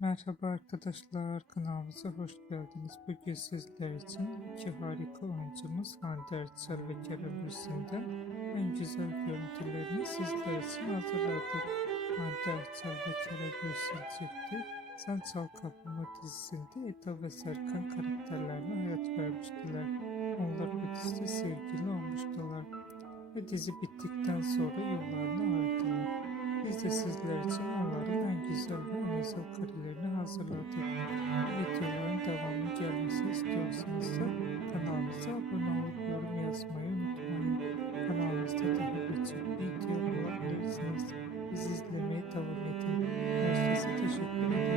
Merhaba arkadaşlar, kanalımıza hoş geldiniz. Bugün sizler için iki harika oyuncumuz Hande Erçel ve Kerem Bürsin'den en güzel görüntülerini sizler için hazırladık. Hande Erçel ve Kerem Bürsin çifti Sen Çal Kapımı dizisinde Eda ve Serkan karakterlerine hayat vermiştiler. Onlar bu dizide sevgili olmuştular ve dizi bittikten sonra yollarını ayırdılar. Biz de sizler için onların en güzel ve en özel karelerini hazırladık. Videoların devamlı gelmesi istiyorsanız da kanalımıza abone olup yorum yazmayı unutmayın. Kanalımızda daha birçok video bulabilirsiniz. Bizi izlemeye devam edin. Herkese teşekkür ederim.